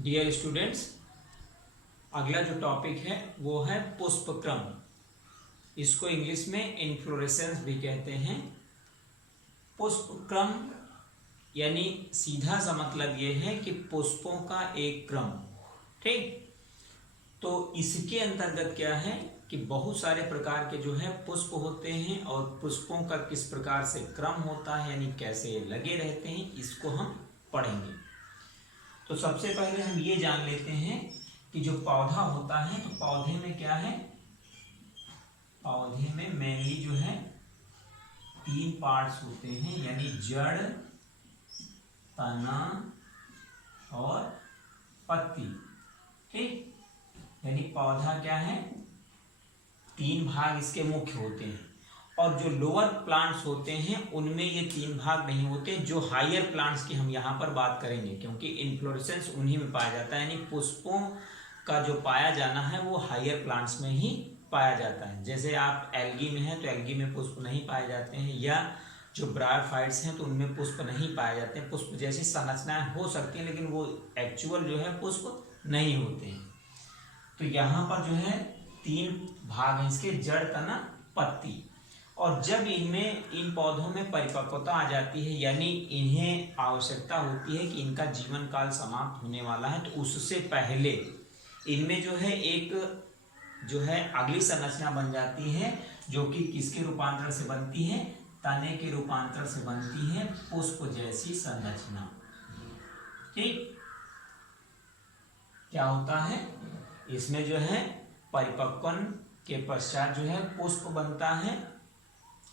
Dear students, अगला जो topic है वो है पुष्पक्रम। इसको इंग्लिश में इन्फ्लोरेसेंस भी कहते हैं। पुष्पक्रम यानी सीधा सा मतलब ये है कि पुष्पों का एक क्रम। ठीक, तो इसके अंतर्गत क्या है कि बहुत सारे प्रकार के जो है पुष्प होते हैं और पुष्पों का किस प्रकार से क्रम होता है यानी कैसे लगे रहते हैं, इसको हम पढ़ेंगे। तो सबसे पहले हम ये जान लेते हैं कि जो पौधा होता है तो पौधे में क्या है, पौधे में मेनली जो है 3 पार्ट्स होते हैं यानी जड़, तना और पत्ती। ठीक, यानी पौधा क्या है, 3 भाग इसके मुख्य होते हैं और जो लोअर प्लांट्स होते हैं उनमें ये 3 भाग नहीं होते। जो हायर प्लांट्स की हम यहाँ पर बात करेंगे क्योंकि इन्फ्लोरेसेंस उन्हीं में पाया जाता है, यानी पुष्पों का जो पाया जाना है वो हायर प्लांट्स में ही पाया जाता है। जैसे आप एल्गी में हैं तो एल्गी में पुष्प नहीं पाए जाते हैं, या जो ब्रायोफाइट्स हैं तो उनमें पुष्प नहीं पाए जाते हैं। पुष्प जैसी संरचनाएं हो सकती हैं लेकिन वो एक्चुअल जो है पुष्प नहीं होते हैं। तो यहाँ पर जो है 3 भाग हैं इसके, जड़, तना, पत्ती। और जब इनमें इन पौधों में परिपक्वता आ जाती है यानी इन्हें आवश्यकता होती है कि इनका जीवन काल समाप्त होने वाला है, तो उससे पहले इनमें जो है एक जो है अगली संरचना बन जाती है जो कि किसके रूपांतर से बनती है, तने के रूपांतर से बनती है, पुष्प जैसी संरचना। ठीक, क्या होता है इसमें जो है परिपक्वन के पश्चात जो है पुष्प बनता है।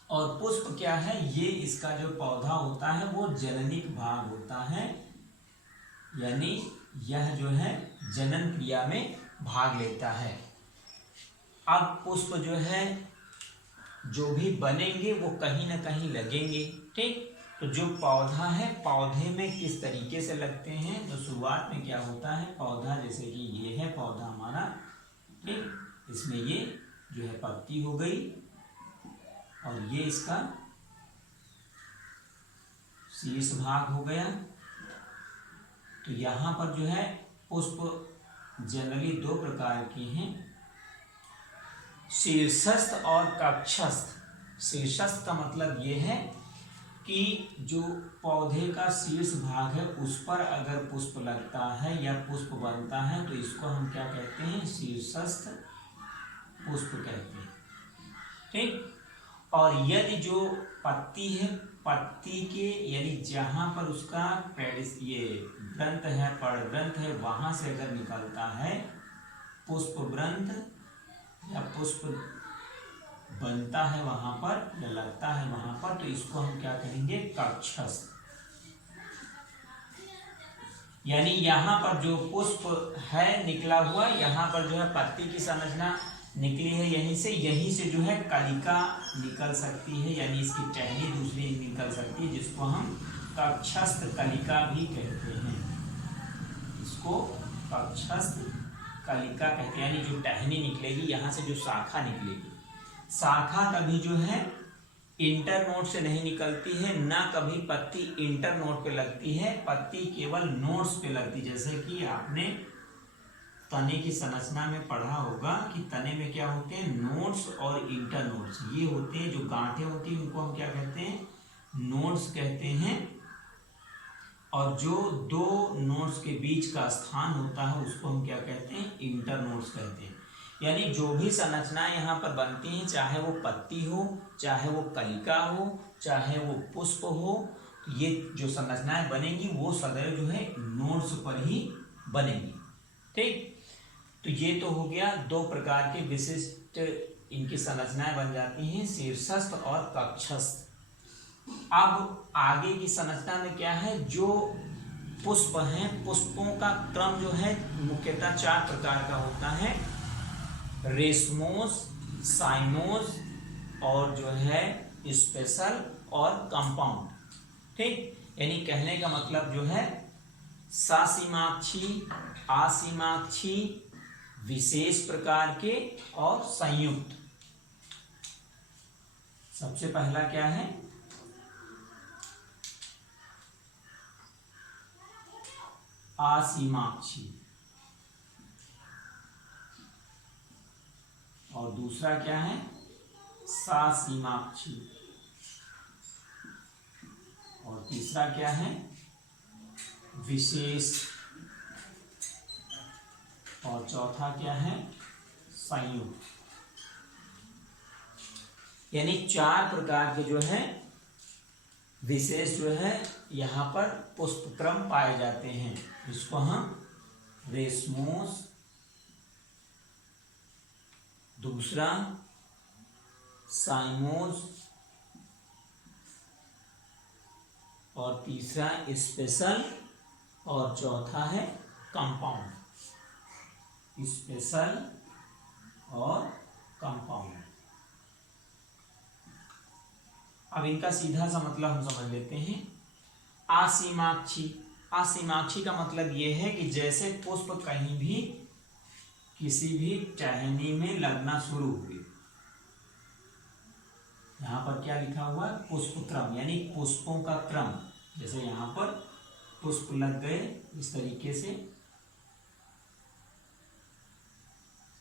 और पुष्प क्या है, ये इसका जो पौधा होता है वो जननिक भाग होता है, यानी यह जो है जनन क्रिया में भाग लेता है। अब पुष्प जो है जो भी बनेंगे वो कहीं ना कहीं लगेंगे। ठीक, तो जो पौधा है पौधे में किस तरीके से लगते हैं, तो शुरुआत में क्या होता है, पौधा जैसे कि ये है पौधा हमारा। ठीक, इसमें ये जो है पत्ती हो गई और ये इसका शीर्ष भाग हो गया। तो यहाँ पर जो है पुष्प जनरली 2 प्रकार के हैं, शीर्षस्थ और कक्षस्थ। शीर्षस्थ का मतलब ये है कि जो पौधे का शीर्ष भाग है उस पर अगर पुष्प लगता है या पुष्प बनता है तो इसको हम क्या कहते हैं, शीर्षस्थ पुष्प कहते हैं। ठीक, और यदि जो पत्ती है, पत्ती के यानी जहां पर उसका ये ग्रंथ है, पर्णग्रंथ है, वहां से अगर निकलता है पुष्प ग्रंथ या पुष्प बनता है वहां पर या लगता है वहां पर, तो इसको हम क्या कहेंगे, कक्षस्थ। यानी यहाँ पर जो पुष्प है निकला हुआ, यहाँ पर जो है पत्ती की संरचना निकली है, यहीं से जो है कलिका निकल सकती है, यानी इसकी टहनी दूसरी निकल सकती है, जिसको हम कक्षस्थ कलिका भी कहते हैं। इसको कक्षस्थ कलिका कहते हैं, यानी जो टहनी निकलेगी यहाँ से जो शाखा निकलेगी। शाखा कभी जो है इंटरनोड से नहीं निकलती है, ना कभी पत्ती इंटरनोड पे लगती है, पत्ती केवल नोड्स पे लगती है। जैसे कि आपने तने की संरचना में पढ़ा होगा कि तने में क्या होते हैं, नोड्स और इंटरनोड्स। ये होते हैं जो गांठें होती हैं उनको हम क्या कहते हैं, नोड्स कहते हैं। और जो 2 नोड्स के बीच का स्थान होता है उसको हम क्या कहते हैं, इंटरनोड्स कहते हैं। यानी जो भी संरचनाएं यहाँ पर बनती हैं, चाहे वो पत्ती हो, चाहे वो कलिका हो, चाहे वो पुष्प हो, ये जो संरचनाएं बनेंगी वो सदैव जो है नोड्स पर ही बनेंगी। ठीक, तो ये तो हो गया 2 प्रकार के विशिष्ट इनकी संरचनाएं बन जाती हैं, शीर्षस्थ और कक्षस्थ। अब आगे की संरचना में क्या है, जो पुष्प हैं, पुष्पों का क्रम जो है मुख्यतः 4 प्रकार का होता है, रेशमोस, साइमोस और जो है स्पेशल और कंपाउंड। ठीक, यानी कहने का मतलब जो है ससीमाक्षी, असीमाक्षी, विशेष प्रकार के और संयुक्त। सबसे पहला क्या है, आसीमाक्षी। और दूसरा क्या है? सासीमाक्षी। और तीसरा क्या है? विशेष। और चौथा क्या है? संयुक्त। यानी 4 प्रकार के जो है विशेष जो है यहाँ पर पुष्पक्रम पाए जाते हैं। इसको हम रेसमोस, दूसरा साइमोस और तीसरा स्पेशल और चौथा है कंपाउंड। स्पेशल और कंपाउंड। अब इनका सीधा सा मतलब हम समझ लेते हैं। आसीमाक्षी। आसीमाक्षी का मतलब यह है कि जैसे पुष्प कहीं भी किसी भी टहनी में लगना शुरू हुए। यहां पर क्या लिखा हुआ है? पुष्प क्रम, यानी पुष्पों का क्रम। जैसे यहां पर पुष्प लग गए इस तरीके से,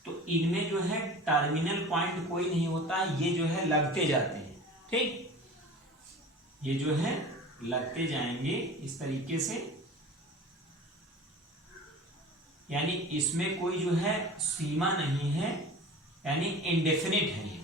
तो इनमें जो है टर्मिनल पॉइंट कोई नहीं होता, ये जो है लगते जाते हैं। ठीक, ये जो है लगते जाएंगे इस तरीके से, यानी इसमें कोई जो है सीमा नहीं है, यानी इनडेफिनिट है ये,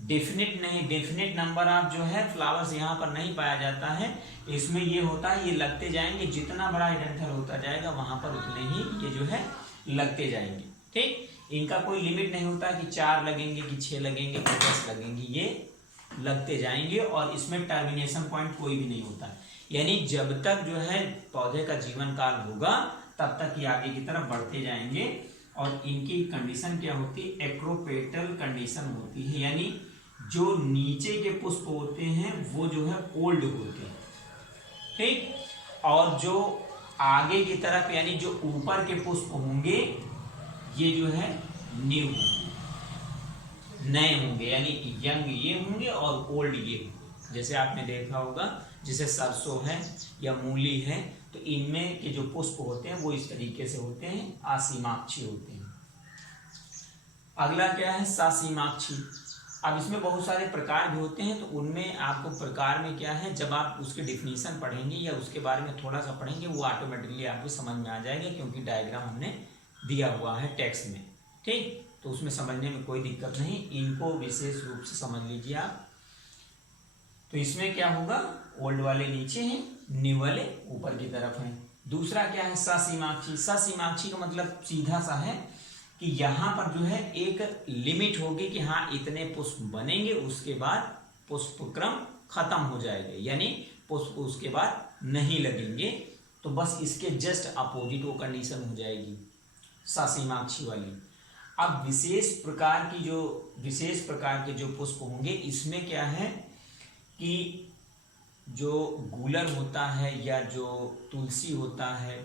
डेफिनिट नहीं। डेफिनिट नंबर ऑफ जो है फ्लावर्स यहाँ पर नहीं पाया जाता है। इसमें ये होता है ये लगते जाएंगे, जितना बड़ा एडेंथल होता जाएगा वहां पर उतने ही ये जो है लगते जाएंगे। ठीक, इनका कोई लिमिट नहीं होता कि 4 लगेंगे कि 6 लगेंगे कि 10 लगेंगे, ये लगते जाएंगे और इसमें टर्मिनेशन पॉइंट कोई भी नहीं होता। यानी जब तक जो है पौधे का जीवन काल होगा तब तक ये आगे की तरफ बढ़ते जाएंगे। और इनकी कंडीशन क्या होती है? एक्रोपेटल कंडीशन होती है, यानी जो नीचे के पुष्प होते हैं वो जो है ओल्ड होते हैं। ठीक, और जो आगे की तरफ यानी जो ऊपर के पुष्प होंगे ये जो है न्यू होंगे, नए होंगे, यानी यंग ये होंगे और ओल्ड ये होंगे। जैसे आपने देखा होगा, जैसे सरसों है या मूली है, तो इनमें के जो पुष्प होते हैं वो इस तरीके से होते हैं, आसीमाक्षी होते हैं। अगला क्या है? सासीमाक्षी। अब इसमें बहुत सारे प्रकार भी होते हैं, तो उनमें आपको प्रकार में क्या है, जब आप उसके डिफिनीशन पढ़ेंगे या उसके बारे में थोड़ा सा पढ़ेंगे वो ऑटोमेटिकली आपको समझ में आ जाएगा, क्योंकि डायग्राम हमने दिया हुआ है टेक्स्ट में। ठीक, तो उसमें समझने में कोई दिक्कत नहीं, इनको विशेष रूप से समझ लीजिए आप। तो इसमें क्या होगा? ओल्ड वाले नीचे हैं, न्यू वाले ऊपर की तरफ हैं। दूसरा क्या है? ससीमाक्षी। ससीमाक्षी का मतलब सीधा सा है कि यहाँ पर जो है एक लिमिट होगी कि हाँ इतने पुष्प बनेंगे, उसके बाद पुष्पक्रम खत्म हो जाएगा, यानी पुष्प उसके बाद नहीं लगेंगे। तो बस इसके जस्ट अपोजिट वो कंडीशन हो जाएगी ससीमाक्षी वाली। अब विशेष प्रकार के जो पुष्प होंगे, इसमें क्या है कि जो गूलर होता है या जो तुलसी होता है,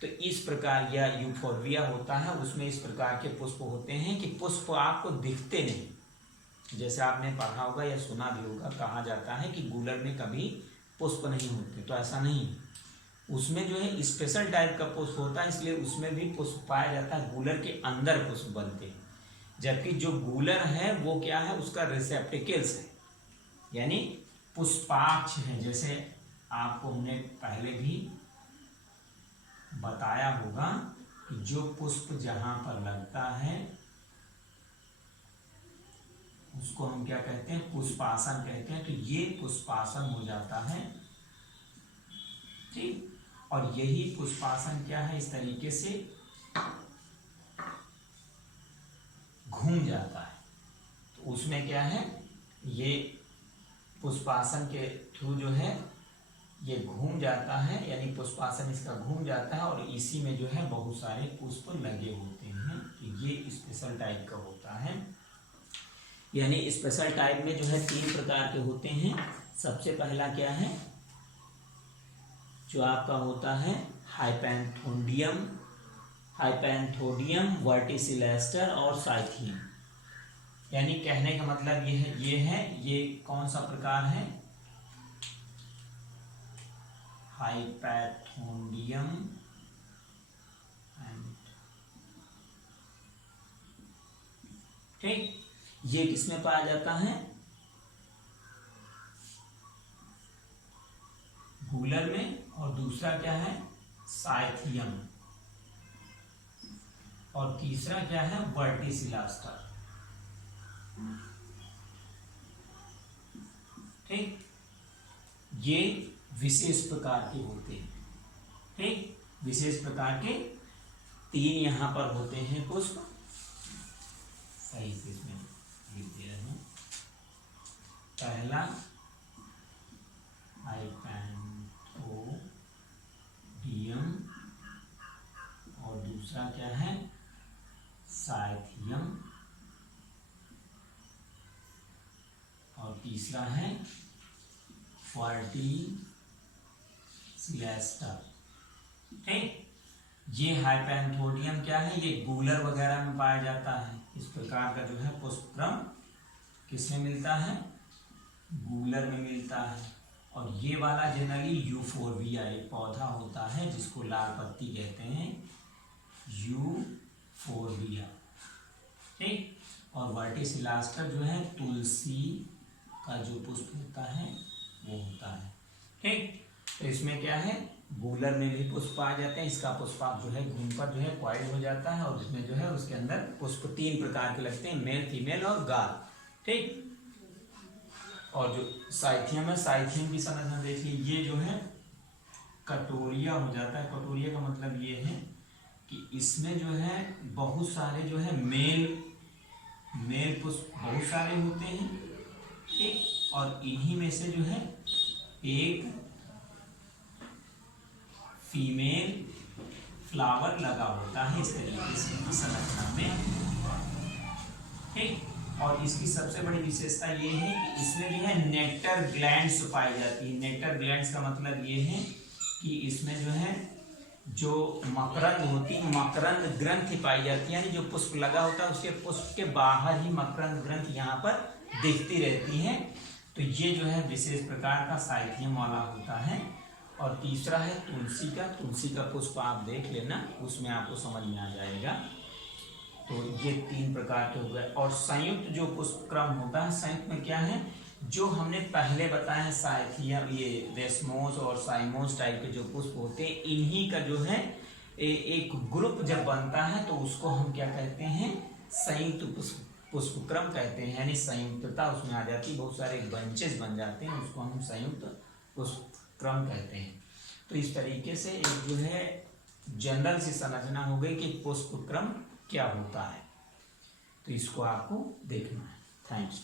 तो इस प्रकार या यूफोर्बिया होता है, उसमें इस प्रकार के पुष्प होते हैं कि पुष्प आपको दिखते नहीं। जैसे आपने पढ़ा होगा या सुना भी होगा, कहा जाता है कि गूलर में कभी पुष्प नहीं होते, तो ऐसा नहीं। उसमें जो है स्पेशल टाइप का पुष्प होता है, इसलिए उसमें भी पुष्प पाया जाता है, गूलर के अंदर पुष्प बनते हैं। जबकि जो गूलर है वो क्या है? उसका रिसेप्टिकल्स है, यानी पुष्पाक्ष है। जैसे आपको हमने पहले भी बताया होगा कि जो पुष्प जहां पर लगता है उसको हम क्या कहते हैं? पुष्पासन कहते हैं। तो ये पुष्पासन हो जाता है। ठीक, और यही पुष्पासन क्या है? इस तरीके से घूम जाता है। तो उसमें क्या है? ये पुष्पासन के थ्रू जो है ये घूम जाता है, यानी पुष्पासन इसका घूम जाता है और इसी में जो है बहुत सारे पुष्प लगे होते हैं। तो ये स्पेशल टाइप का होता है। यानी स्पेशल टाइप में जो है 3 प्रकार के होते हैं। सबसे पहला क्या है? जो आपका होता है हाइपैंथोडियम, वर्टिसिलेस्टर और साइथियम। यानी कहने का मतलब ये कौन सा प्रकार है? हाइपैंथोडियम, ठीक, ये किसमें पाया जाता है? गूलर में। और दूसरा क्या है? साइथियम। और तीसरा क्या है? वर्टिसिलास्टर। ठीक, ये विशेष प्रकार के होते हैं। ठीक, विशेष प्रकार के 3 यहां पर होते हैं पुष्प। सही से इसमें लिख दे रहे हैं। पहला हाइपैंथोडियम और दूसरा क्या है? साइथियम और तीसरा है वर्टिसिलास्टर। ठीक, ये हाइपैंथोडियम क्या है? ये गूलर वगैरह में पाया जाता है। इस प्रकार का जो है पुष्पक्रम किसमें मिलता है? गूलर में मिलता है। और ये वाला जनरली यूफोरबिया एक पौधा होता है जिसको लाल पत्ती कहते हैं, यूफोरबिया। ठीक, और वर्टिसिलास्टर जो है तुलसी का जो पुष्प होता है वो होता है। ठीक, तो इसमें क्या है? गूलर में भी पुष्प आ जाते हैं। इसका पुष्पाक जो है घूमकर जो है कॉइल हो जाता है और इसमें जो है उसके अंदर पुष्प 3 प्रकार के लगते हैं, मेल, फीमेल और गाल। ठीक, और जो साइथियम है, साइथियम की संरचना देखिए, ये जो है कटोरिया हो जाता है। कटोरिया का मतलब ये है कि इसमें जो है बहुत सारे जो है मेल पुष्प बहुत सारे होते हैं। ठीक, और इन्हीं में से जो है एक फीमेल फ्लावर लगा होता है इस तरीके से संरचना में। ठीक, और इसकी सबसे बड़ी विशेषता ये है कि इसमें जो है नेक्टर ग्लैंड्स पाई जाती है। नेक्टर ग्लैंड्स का मतलब ये है कि इसमें जो है जो मकरंद होती है, मकरंद ग्रंथि पाई जाती है। यानी जो पुष्प लगा होता है उसके पुष्प के बाहर ही मकरंद ग्रंथि यहाँ पर दिखती रहती है। तो ये जो है विशेष प्रकार का साइथियम वाला होता है। और तीसरा है तुलसी का। तुलसी का पुष्प आप देख लेना, उसमें आपको समझ में आ जाएगा। तो ये 3 प्रकार के हो गए। और संयुक्त जो पुष्पक्रम होता है, संयुक्त में क्या है? जो हमने पहले बताया है साइथियम, ये रेसमोस और साइमोस टाइप के जो पुष्प होते हैं, इन्हीं का जो है एक ग्रुप जब बनता है तो उसको हम क्या कहते हैं? संयुक्त पुष्पक्रम कहते हैं। यानी संयुक्तता उसमें आ जाती है, बहुत सारे बंचेस बन जाते हैं, उसको हम संयुक्त पुष्पक्रम कहते हैं। तो इस तरीके से एक जो है जनरल सी संरचना हो गई कि पुष्पक्रम क्या होता है। तो इसको आपको देखना है। थैंक्स।